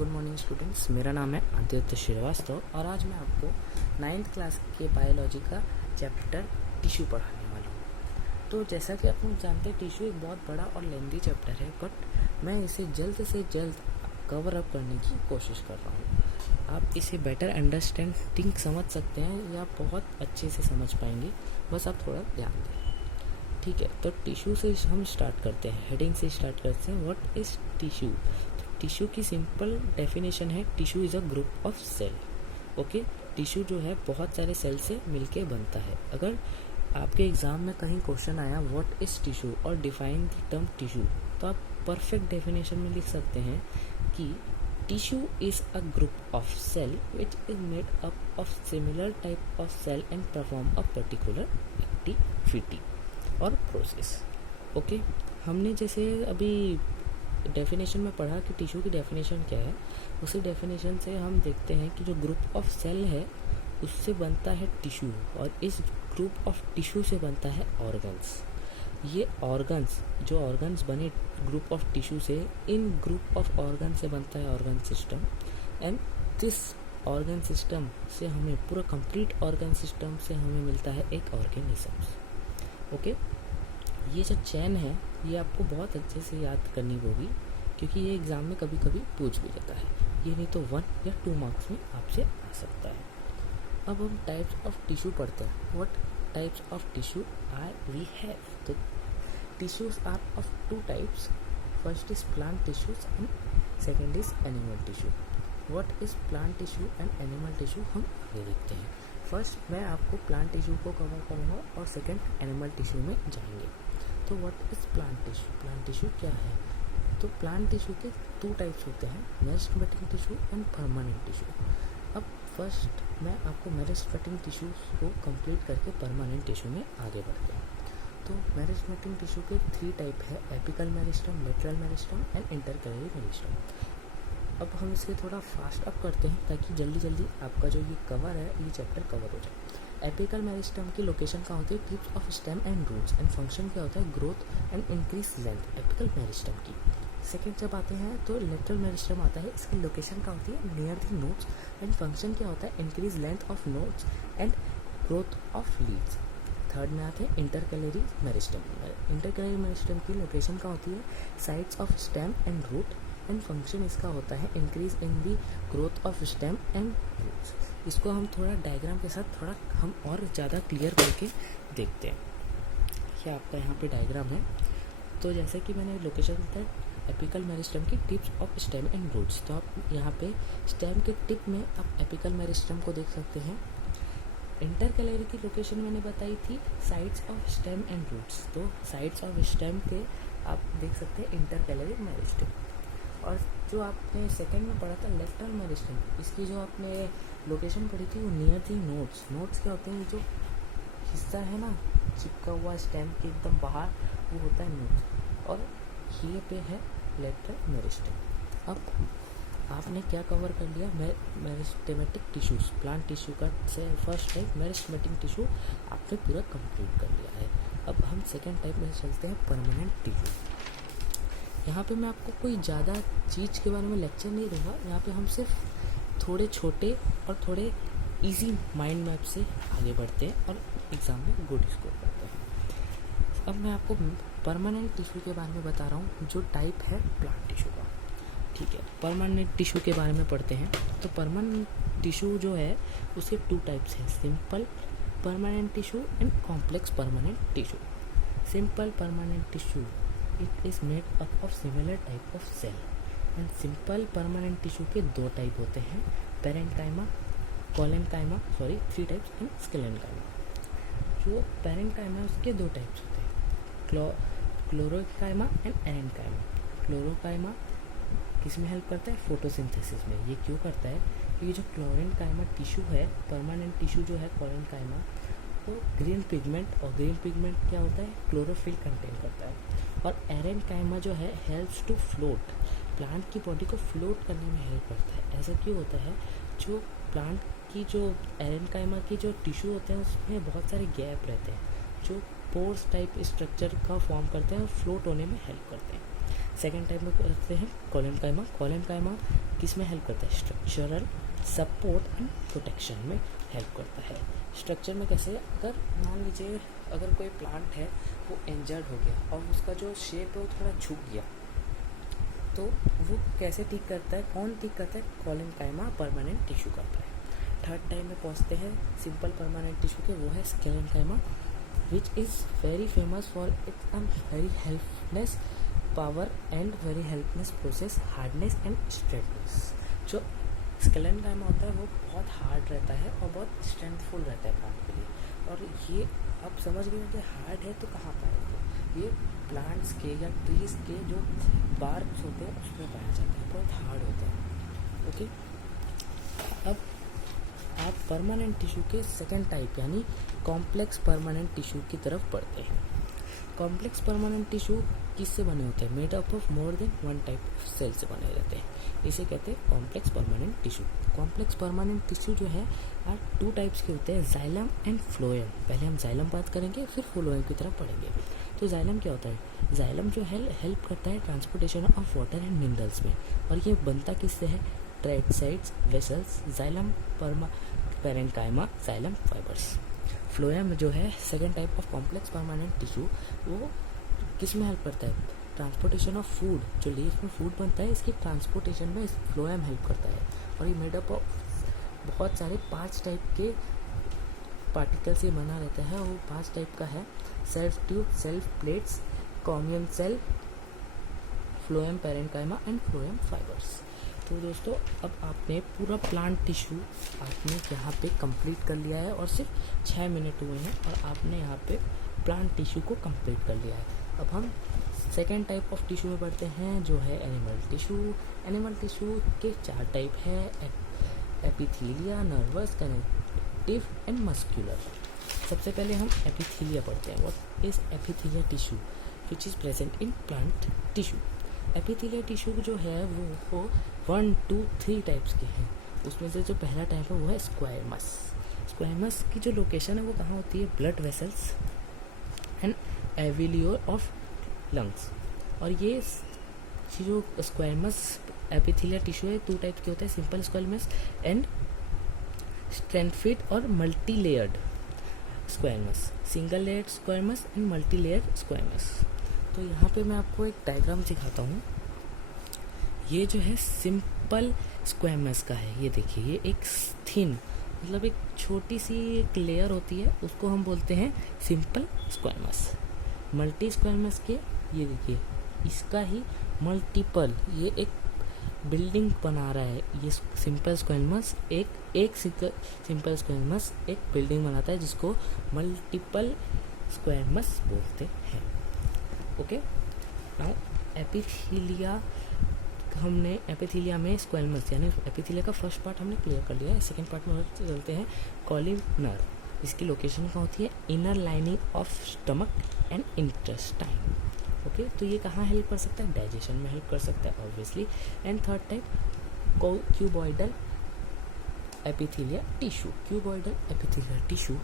Good morning students, मेरा नाम है आदित्य श्रीवास्तव और आज मैं आपको 9th क्लास के बायोलॉजी का चैप्टर टिश्यू पढ़ाने वाला हूँ। तो जैसा कि आप लोग जानते हैं, टिश्यू एक बहुत बड़ा और लेंथी चैप्टर है, बट मैं इसे जल्द से जल्द कवर अप करने की कोशिश कर रहा हूँ। आप इसे बेटर अंडरस्टैंडिंग समझ सकते हैं या बहुत अच्छे से समझ पाएंगे, बस आप थोड़ा ध्यान दें। ठीक है, तो टिश्यू से हम स्टार्ट करते हैं, हेडिंग से स्टार्ट करते हैं। What is tissue? टिश्यू की सिंपल डेफिनेशन है, tissue is a group of cell. Okay, tissue जो है बहुत सारे सेल से मिलके बनता है। अगर आपके एग्ज़ाम में कहीं क्वेश्चन आया व्हाट इज़ टिश्यू और डिफाइन द टर्म टिश्यू, तो आप परफेक्ट डेफिनेशन में लिख सकते हैं कि tissue is a group of cell which is made up of similar type of cell and perform a particular activity और प्रोसेस। ओके, हमने जैसे अभी डेफिनेशन में पढ़ा कि टिश्यू की डेफिनेशन क्या है, उसी डेफिनेशन से हम देखते हैं कि जो ग्रुप ऑफ सेल है उससे बनता है टिश्यू, और इस ग्रुप ऑफ टिश्यू से बनता है ऑर्गन्स। ये ऑर्गन्स, जो ऑर्गन्स बने ग्रुप ऑफ टिश्यू से, इन ग्रुप ऑफ ऑर्गन से बनता है organ system, and this organ system से हमें पूरा कंप्लीट ऑर्गन सिस्टम से हमें मिलता है एक ऑर्गेनिजम्स। ओके, ये जो चैन है ये आपको बहुत अच्छे से याद करनी होगी, क्योंकि ये एग्ज़ाम में कभी कभी पूछ भी जाता है। ये नहीं तो 1 या 2 मार्क्स में आपसे आ सकता है। अब हम टाइप्स ऑफ टिश्यू पढ़ते हैं। What types of tissue are we have? तो tissues are of 2 types. First is plant tissues and second is animal tissue. What is plant tissue and animal tissue हम आगे देखते हैं। फर्स्ट मैं आपको plant tissue को कवर करूँगा और सेकेंड एनिमल टिश्यू में जाएंगे। तो what is plant tissue? Plant tissue क्या है? तो प्लांट टिश्यू के 2 टाइप्स होते हैं, meristematic tissue and permanent tissue. अब फर्स्ट मैं आपको मेरिस्टेमेटिक टिश्यूज को कंप्लीट करके परमानेंट टिश्यू में आगे बढ़ते हैं। तो मेरिस्टेमेटिक टिश्यू के 3 टाइप है, apical meristem, lateral meristem and intercalary meristem. अब हम इसके थोड़ा फास्ट अप करते हैं ताकि जल्दी जल्दी आपका जो ये कवर है, ये चैप्टर कवर हो जाए। एपिकल मेरिस्टम की लोकेशन क्या होती है? Tips of stem and roots, and function क्या होता है? Growth and increase length apical meristem की। सेकेंड जब आते हैं तो लेटरल मेरिस्टम आता है, इसकी लोकेशन क्या होती है? Near the nodes, and function क्या होता है? Increase length of nodes and growth of leads. Third में आते हैं इंटरकैलरी मेरिस्टम। इंटरकैलरी मेरिस्टम की लोकेशन क्या होती है? Sides of stem and root, and function इसका होता है increase in the growth of stem and roots. इसको हम थोड़ा डायग्राम के साथ थोड़ा हम और ज़्यादा क्लियर करके देखते हैं। ये आपका यहाँ पे डायग्राम है। तो जैसे कि मैंने लोकेशन बताया एपिकल मेरिस्टम की tips of stem and roots, तो आप यहाँ पे स्टेम के टिप में आप एपिकल मेरिस्टम को देख सकते हैं। इंटरकैलरी की लोकेशन मैंने बताई थी sides of stem and roots, तो साइड्स ऑफ स्टेम के आप देख सकते हैं इंटरकैलरी मेरिस्टम। और जो आपने सेकेंड में पढ़ा था लेटरल मेरिस्टम, इसकी जो आपने लोकेशन पढ़ी थी वो नियर दी नोड्स। नोड्स क्या होते हैं? जो हिस्सा है ना चिपका हुआ स्टेम के एकदम बाहर, वो होता है नोड्स, और ये पे है लेटरल मेरिस्टम। अब आपने क्या कवर कर लिया? मेरिस्टेमेटिक टिश्यूज, प्लांट टिश्यू का से फर्स्ट टाइप मेरिस्टेमेटिक टिश्यू आपने पूरा कंप्लीट कर लिया है। अब हम सेकेंड टाइप में चलते हैं, परमानेंट टिश्यू। यहाँ पे मैं आपको कोई ज़्यादा चीज़ के बारे में लेक्चर नहीं दूंगा, यहाँ पे हम सिर्फ थोड़े छोटे और थोड़े इजी माइंड मैप से आगे बढ़ते हैं और एग्ज़ाम में गुड स्कोर करते हैं। अब मैं आपको परमानेंट टिश्यू के बारे में बता रहा हूँ, जो टाइप है प्लांट टिश्यू का। ठीक है, परमानेंट टिश्यू के बारे में पढ़ते हैं। तो परमानेंट टिश्यू जो है उसके 2 टाइप्स हैं, simple permanent tissue and complex permanent tissue. Simple permanent tissue it is made up of similar type of cell, and simple permanent tissue के 2 टाइप होते हैं, parenchyma, collenchyma, 3 types, and sclerenchyma. जो parenchyma उसके 2 types होते हैं, क्लोरोकाइमा and aerenchyma. क्लोरोकाइमा किस में help करता है? फोटोसिंथेसिस में। ये क्यों करता है? क्योंकि जो क्लोरेनकाइमा टिश्यू है, परमानेंट टिश्यू जो है कोलेनकाइमा, वो ग्रीन पिगमेंट, और ग्रीन पिगमेंट क्या होता है? क्लोरोफिल कंटेन करता है। और एरेनकाइमा जो है हेल्प्स टू फ्लोट, प्लांट की बॉडी को फ्लोट करने में हेल्प करता है। ऐसा क्यों होता है? जो प्लांट की जो एरेनकाइमा की जो टिश्यू होते हैं उसमें बहुत सारे गैप रहते हैं, जो पोर्स टाइप स्ट्रक्चर का फॉर्म करते हैं और फ्लोट होने में हेल्प करते हैं। सेकेंड टाइप में करते हैं कोलेनकाइमा। कोलेनकाइमा किस में हेल्प करता है? स्ट्रक्चरल सपोर्ट एंड प्रोटेक्शन में हेल्प करता है। स्ट्रक्चर में कैसे? अगर मान लीजिए अगर कोई प्लांट है वो इंजर्ड हो गया और उसका जो शेप है वो थोड़ा झुक गया, तो वो कैसे ठीक करता है? कौन ठीक करता है? कोलेनकाइमा परमानेंट टिश्यू करता है। थर्ड टाइप में पहुँचते हैं सिंपल परमानेंट टिश्यू के, वो है sclerenchyma, which is very famous for it very helpness power and very helpness process hardness and strengthness. जो स्केलेनकाइमा होता है वो बहुत हार्ड रहता है और बहुत स्ट्रेंथफुल रहता है प्लांट के लिए। और ये आप समझ गए कि हार्ड है तो कहाँ पाएंगे? ये प्लांट्स के या ट्रीज के जो बार्क्स होते हैं उसमें पाया जाता है, बहुत हार्ड होता है। ओके, अब आप परमानेंट टिश्यू के सेकेंड टाइप यानी कॉम्प्लेक्स परमानेंट टिश्यू की तरफ बढ़ते हैं। कॉम्प्लेक्स परमानेंट टिश्यू किससे बने होते हैं? Made up of more than one type of cell से बने रहते हैं, इसे कहते हैं complex permanent tissue. Complex permanent tissue जो है टू टाइप्स के होते हैं, जाइलम एंड फ्लोएम। पहले हम जाइलम बात करेंगे, फिर फ्लोएम की तरफ पढ़ेंगे। तो जाइलम क्या होता है? जाइलम जो है हेल्प करता है transportation of water and minerals में, और ये बनता किससे है? Tracheids vessels xylem parenchyma xylem fibres. Phloem जो है second type of complex permanent tissue, वो किस में हेल्प करता है? Transportation of food. जो लीफ में फूड बनता है इसकी ट्रांसपोर्टेशन में फ्लोएम हेल्प करता है। और ये मेडअप ऑफ बहुत सारे 5 टाइप के पार्टिकल से बना रहता है। वो 5 टाइप का है, सेल्फ ट्यूब, सेल्फ plates, companion cell, phloem parenchyma and phloem fibres. तो दोस्तों अब आपने पूरा प्लांट टिश्यू आपने यहाँ पे कंप्लीट कर लिया है और सिर्फ 6 मिनट हुए हैं और आपने यहाँ पे प्लांट टिश्यू को कंप्लीट कर लिया है। अब हम सेकेंड टाइप ऑफ टिश्यू में बढ़ते हैं जो है एनिमल टिश्यू। एनिमल टिश्यू के 4 टाइप है, एपिथीलिया, नर्वस, कनेक्टिव एंड मस्कुलर। सबसे पहले हम एपिथीलिया पढ़ते हैं। What is एपिथीलिया tissue which is present in plant tissue. एपिथीलिया tissue जो है वो 1, 2, 3 टाइप्स के हैं। उसमें से जो पहला टाइप है वो है स्क्वायमस। स्क्वायमस की जो लोकेशन है वो कहाँ होती है? Blood vessels and alveoli of lungs. और ये जो स्क्वायमस एपिथीलिया टिश्यू है 2 टाइप के होते हैं, सिंपल स्क्वायमस एंड स्ट्रेंथफिट और multi layered squamous. Single layered squamous and multi layered squamous. तो यहाँ पे मैं आपको एक डायग्राम दिखाता हूँ। ये जो है सिंपल स्क्वायमस का है, ये देखिए, ये एक थिन मतलब एक छोटी सी एक लेयर होती है, उसको हम बोलते हैं सिंपल स्क्वायमस। मल्टी स्क्वायमस के ये देखिए, इसका ही मल्टीपल, ये एक बिल्डिंग बना रहा है। ये सिंपल स्क्वायमस एक सिंपल स्क्वायमस एक बिल्डिंग बनाता है जिसको मल्टीपल स्क्वायमस बोलते हैं। ओके, नाउ एपिथीलिया, हमने एपिथीलिया में स्क्वायमस यानी एपिथीलिया का फर्स्ट पार्ट हमने क्लियर कर लिया है। सेकेंड पार्ट में चलते हैं कॉलिनर। इसकी लोकेशन कहाँ होती है? Inner lining of stomach and intestine. Okay, तो ये कहाँ हेल्प कर सकता है? डाइजेशन में हेल्प कर सकता है obviously. And third type cuboidal एपिथीलिया tissue. Cuboidal एपिथीलिया tissue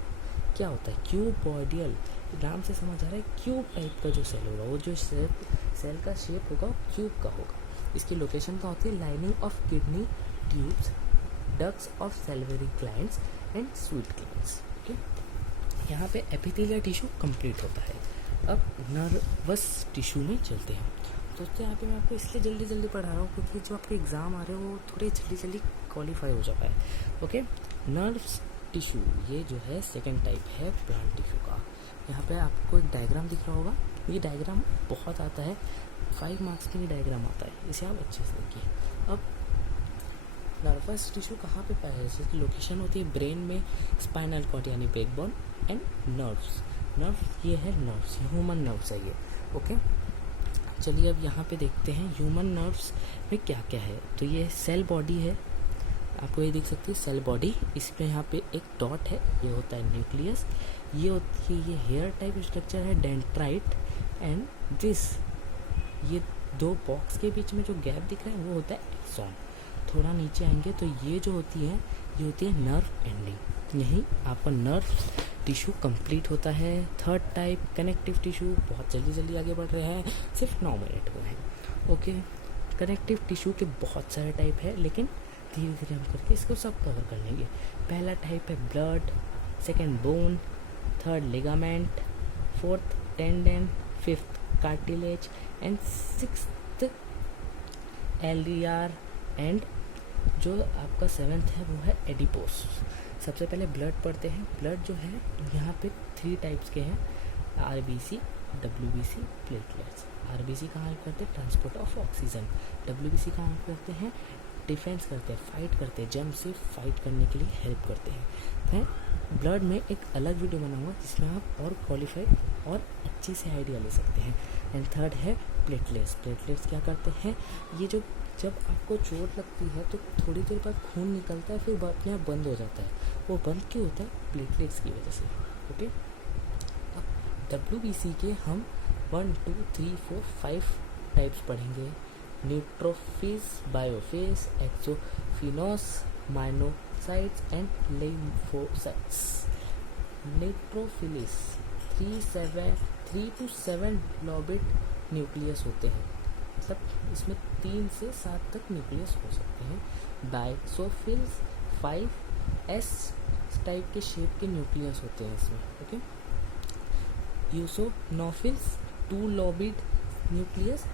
क्या होता है? क्यूबॉइडल नाम से समझ आ रहा है, क्यूब टाइप का जो सेल होगा, वो जो सेल का शेप होगा क्यूब का होगा। इसकी लोकेशन क्या होती है? Lining of kidney tubes, ducts of salivary glands and sweet glands. Okay, यहाँ पे एपिथेलियल टिश्यू कंप्लीट होता है। अब नर्वस टिश्यू में चलते हैं। दोस्तों यहाँ पे मैं आपको इसलिए जल्दी पढ़ा रहा हूँ क्योंकि जो आपके एग्ज़ाम आ रहे हो वो थोड़े जल्दी क्वालिफाई हो जाता है। ओके, नर्व्स टिश्यू ये जो है सेकेंड टाइप है प्लांट टिश्यू का। यहाँ पे आपको एक डायग्राम दिख रहा होगा। ये डायग्राम बहुत आता है, 5 मार्क्स के लिए डायग्राम आता है, इसे आप अच्छे से देखिए। अब नर्वस टिश्यू कहाँ पे पाया जाए? इसकी लोकेशन होती है ब्रेन में, स्पाइनल कॉर्ड यानी बैकबोन एंड नर्व्स। नर्व ये है नर्व्स, ह्यूमन नर्व्स है ये। ओके, चलिए अब यहाँ पे देखते हैं ह्यूमन नर्व्स में क्या क्या है। तो ये सेल बॉडी है, आपको ये दिख सकती है सेल बॉडी। इसमें यहाँ पे एक डॉट है, ये होता है न्यूक्लियस। ये होती है, ये हेयर टाइप स्ट्रक्चर है डेंड्राइट एंड दिस, ये 2 बॉक्स के बीच में जो गैप दिख रहा है वो होता है एक्सॉन। थोड़ा नीचे आएंगे तो ये जो होती है ये होती है नर्व एंडिंग। यही आपका नर्व टिश्यू कंप्लीट होता है। थर्ड टाइप कनेक्टिव टिश्यू, बहुत जल्दी आगे बढ़ रहे हैं, सिर्फ 9 मिनट हुए हैं। ओके, कनेक्टिव टिश्यू के बहुत सारे टाइप है, लेकिन धीरे धीरे हम करके इसको सब कवर कर लेंगे। पहला टाइप है blood, second bone, third ligament, fourth tendon, fifth cartilage and sixth areolar, and जो आपका सेवेंथ है वो है एडिपोस। सबसे पहले ब्लड पढ़ते हैं। ब्लड जो है यहाँ पे 3 टाइप्स के हैं, आरबीसी, डब्ल्यूबीसी, प्लेटलेट्स। आरबीसी कहाँ हेल्प करते हैं? Transport of oxygen. डब्ल्यूबीसी कहाँ हेल्प करते हैं? डिफेंस करते हैं, फाइट करते हैं, जम से फाइट करने के लिए हेल्प करते हैं। मैं ब्लड में एक अलग वीडियो बनाऊंगा जिसमें आप और क्वालिफाइड और अच्छे से आइडिया ले सकते हैं। एंड थर्ड है प्लेटलेट्स। प्लेटलेट्स क्या करते हैं? ये जो जब आपको चोट लगती है तो थोड़ी देर बाद खून निकलता है, फिर अपने आप बंद हो जाता है। वो बंद क्यों होता है? प्लेटलेट्स की वजह से। ओके, डब्ल्यूबीसी के हम 1, 2, 3, 4, 5 टाइप्स पढ़ेंगे। न्यूट्रोफिल्स, बायोफेज, एक्सोफिनोस, monocytes and lymphocytes. Neutrophils 3 to 7 lobed nucleus होते हैं, मतलब इसमें 3 से 7 तक न्यूक्लियस हो सकते हैं। बाइसोफिल्स 5S टाइप के शेप के न्यूक्लियस होते हैं इसमें। Okay, यूसोनोफिल्स 2 लॉबिड nucleus